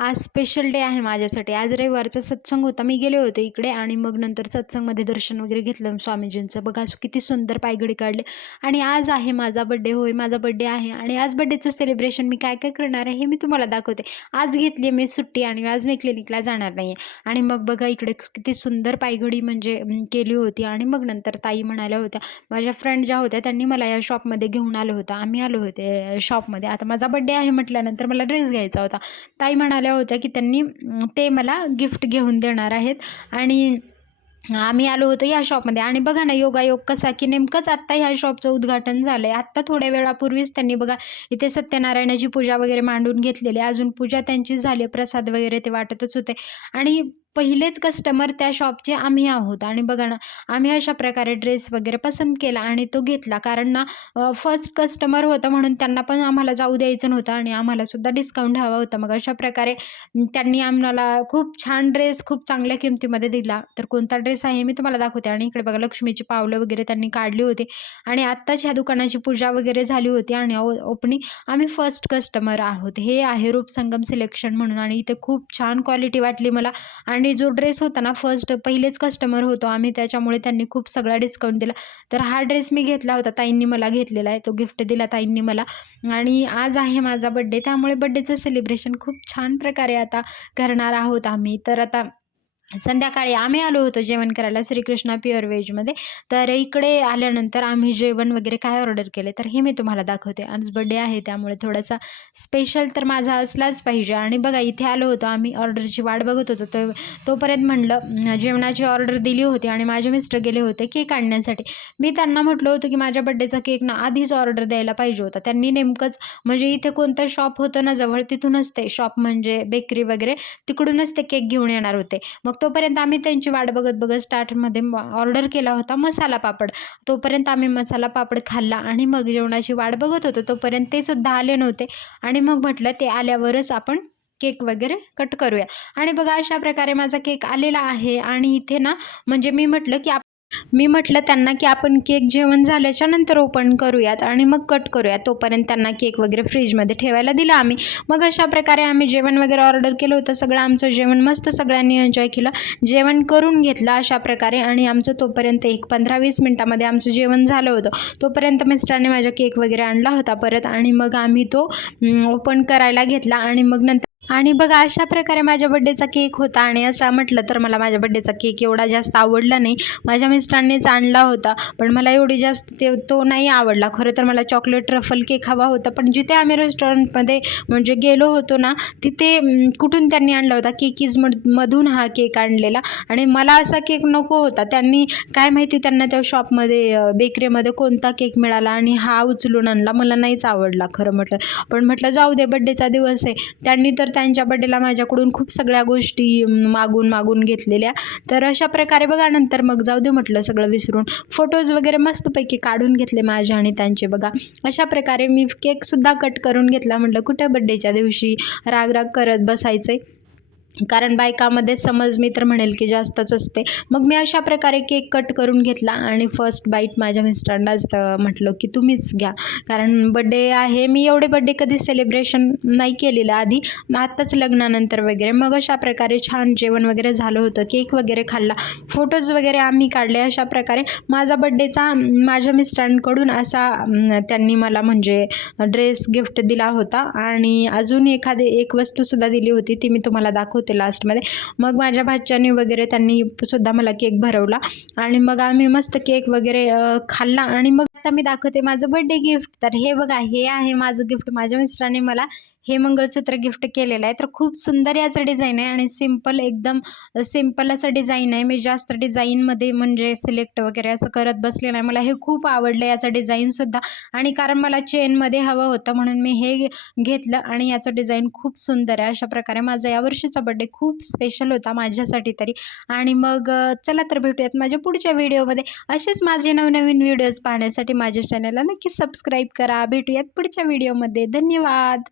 आज special day आहे माझ्यासाठी. आज रविवारचा सत्संग होता. मी गेले होते इकडे आणि मग नंतर सत्संगमध्ये दर्शन वगैरे घेतलं स्वामीजींचं. बघा किती सुंदर पायघडी काढले आणि आज आहे माझा बड्डे. होय, माझा बड्डे आहे आणि आज बड्डेचं सेलिब्रेशन मी काय काय करणार आहे हे मी तुम्हाला दाखवते. आज घेतली मी सुट्टी आणि आज मी क्लिनिकला जाणार नाही आहे. आणि मग बघा इकडे किती सुंदर पायघडी म्हणजे केली होती. आणि मग नंतर ताई म्हणाल्या होत्या, माझ्या फ्रेंड ज्या होत्या त्यांनी मला या शॉपमध्ये घेऊन आलं होतं. आम्ही आलो होते शॉपमध्ये. आता माझा बड्डे आहे म्हटल्यानंतर मला ड्रेस घ्यायचा होता. ताई म्हणाल्या होत्या की त्यांनी ते मला गिफ्ट घेऊन देणार आहेत आणि आम्ही आलो होतो या शॉपमध्ये. आणि बघा ना योगायोग कसा की नेमकंच आत्ता ह्या शॉपचं उद्घाटन झालं आहे. आत्ता थोड्या वेळापूर्वीच त्यांनी बघा इथे सत्यनारायणाची पूजा वगैरे मांडून घेतलेली. अजून पूजा त्यांची झाली, प्रसाद वगैरे ते वाटतच होते आणि पहिलेच कस्टमर त्या शॉपचे आम्ही आहोत. आणि बघा ना आम्ही अशा प्रकारे ड्रेस वगैरे पसंत केला आणि तो घेतला, कारण ना फर्स्ट कस्टमर होतं म्हणून त्यांना पण आम्हाला जाऊ द्यायचं नव्हतं आणि आम्हालासुद्धा डिस्काउंट हवा होता. मग अशा प्रकारे त्यांनी आम्हाला खूप छान ड्रेस खूप चांगल्या किमतीमध्ये दिला. तर कोणता ड्रेस आहे मी तुम्हाला दाखवते. आणि इकडे बघा लक्ष्मीची पावलं वगैरे त्यांनी काढली होती आणि आत्ताच ह्या दुकानाची पूजा वगैरे झाली होती आणि ओपनिंग आम्ही फर्स्ट कस्टमर आहोत. हे आहे रूपसंगम सिलेक्शन म्हणून आणि इथे खूप छान क्वालिटी वाटली मला. आणि जो ड्रेस होता ना फर्स्ट पहिलेच कस्टमर होतो आम्ही, त्याच्यामुळे त्यांनी खूप सगळा डिस्काउंट दिला. तर हा ड्रेस मी घेतला होता, ताईंनी मला घेतलेला आहे, तो गिफ्ट दिला ताईंनी मला. आणि आज आहे माझा बड्डे, त्यामुळे बड्डेचं सेलिब्रेशन खूप छान प्रकारे आता करणार आहोत आम्ही. तर आता संध्याकाळी आम्ही आलो होतो जेवण करायला श्रीकृष्णा प्युअर व्हेजमध्ये. तर इकडे आल्यानंतर आम्ही जेवण वगैरे काय ऑर्डर केले तर हे मी तुम्हाला दाखवते. आज बड्डे आहे त्यामुळे थोडासा स्पेशल तर माझा असलाच पाहिजे. आणि बघा इथे आलो होतो आम्ही, ऑर्डरची वाट बघत होतो. तोपर्यंत म्हणलं जेवणाची ऑर्डर दिली होती आणि माझे मिस्टर गेले होते केक आणण्यासाठी. मी त्यांना म्हटलं होतं की माझ्या बड्डेचा केक ना आधीच ऑर्डर द्यायला पाहिजे होता. त्यांनी नेमकंच म्हणजे इथे कोणतं शॉप होतं ना जवळ, तिथूनच ते शॉप म्हणजे बेकरी वगैरे तिकडूनच ते केक घेऊन येणार होते. मग तोपर्यंत आम्ही त्यांची वाट बघत बघत स्टार्टरमध्ये ऑर्डर केला होता मसाला पापड. तोपर्यंत आम्ही मसाला पापड खाल्ला आणि मग जेवणाची वाट बघत होतो. तोपर्यंत ते सुद्धा आले नव्हते आणि मग म्हटलं ते आल्यावरच आपण केक वगैरे कट करूया. आणि बघा अशा प्रकारे माझा केक आलेला आहे. आणि इथे ना म्हणजे मी म्हटलं त्यांना की आपण केक जेवण झाल्याच्या नंतर ओपन करूयात आणि मग कट करूयात. तोपर्यंत त्यांना केक वगैरे फ्रीजमध्ये ठेवायला दिला आम्ही. मग अशा प्रकारे आम्ही जेवण वगैरे ऑर्डर केलं होतं. सगळं आमचं जेवण मस्त सगळ्यांनी एन्जॉय केलं, जेवण करून घेतलं अशा प्रकारे. आणि आमचं तोपर्यंत एक 15-20 मिनटामध्ये आमचं जेवण झालं होतं. तोपर्यंत मिस्टरांनी माझा केक वगैरे आणला होता परत आणि मग आम्ही तो ओपन करायला घेतला. आणि मग नंतर आणि बघा अशा प्रकारे माझ्या बड्डेचा केक होता. आणि असं म्हटलं तर मला माझ्या बड्डेचा केक एवढा जास्त आवडला नाही. माझ्या मिस्टरांनीच आणला होता पण मला एवढी जास्त तो नाही आवडला. खरं तर मला चॉकलेट ट्रफल केक हवा होता, पण जिथे आम्ही रेस्टॉरंटमध्ये म्हणजे गेलो होतो ना तिथे कुठून त्यांनी आणला होता केकीज मधून हा केक आणलेला. आणि मला असा केक नको होता. त्यांनी काय माहिती त्यांना त्या शॉपमध्ये बेकरीमध्ये कोणता केक मिळाला आणि हा उचलून आणला. मला नाहीच आवडला खरं म्हटलं, पण म्हटलं जाऊ दे बड्डेचा दिवस आहे. त्यांनी तर त्यांच्या बड्डेला माझ्याकडून खूप सगळ्या गोष्टी मागून घेतलेल्या. तर अशा प्रकारे बघा नंतर मग जाऊ दे म्हटलं सगळं विसरून फोटोज वगैरे मस्तपैकी काढून घेतले माझे आणि त्यांचे. बघा अशा प्रकारे मी केकसुद्धा कट करून घेतला. म्हटलं कुठे बड्डेच्या दिवशी राग करत बसायचे, कारण बायकामध्ये समज मी तर म्हणेल की जास्तच असते. मग मी अशा प्रकारे केक कट करून घेतला आणि फर्स्ट बाईट माझ्या मिस्टरांनाच म्हटलं की तुम्हीच घ्या, कारण बड्डे आहे. मी एवढे बड्डे कधी सेलिब्रेशन नाही केलेलं आधी, आत्ताच लग्नानंतर वगैरे. मग अशा प्रकारे छान जेवण वगैरे झालं होतं, केक वगैरे खाल्ला, फोटोज वगैरे आम्ही काढले. अशा प्रकारे माझा बड्डेचा माझ्या मिस्टरांकडून असा त्यांनी मला म्हणजे ड्रेस गिफ्ट दिला होता. आणि अजून एक वस्तूसुद्धा दिली होती, ती मी तुम्हाला दाखवते लास्टमध्ये. मग माझ्या भाच्यानी वगैरे त्यांनी सुद्धा मला केक भरवला आणि मग आम्ही मस्त केक वगैरे खाल्ला. आणि मग आता मी दाखवते माझं बर्थडे गिफ्ट. तर हे बघा, हे आहे माझं गिफ्ट. माझ्या मिस्टरांनी मला हे मंगळसूत्र गिफ्ट केलेलं आहे. तर खूप सुंदर याचं डिझाईन आहे आणि सिम्पल एकदम सिम्पल असं डिझाईन आहे. मी जास्त डिझाईनमध्ये म्हणजे सिलेक्ट वगैरे असं करत बसले नाही. मला हे खूप आवडलं याचं डिझाईनसुद्धा. आणि कारण मला चेनमध्ये हवं होतं म्हणून मी हे घेतलं आणि याचं डिझाईन खूप सुंदर आहे. अशा प्रकारे माझा यावर्षीचा बड्डे खूप स्पेशल होता माझ्यासाठी तरी. आणि मग चला तर भेटूयात माझ्या पुढच्या व्हिडिओमध्ये. असेच माझे नवनवीन व्हिडिओज पाहण्यासाठी माझ्या चॅनलला नक्की सबस्क्राईब करा. भेटूयात पुढच्या व्हिडिओमध्ये. धन्यवाद.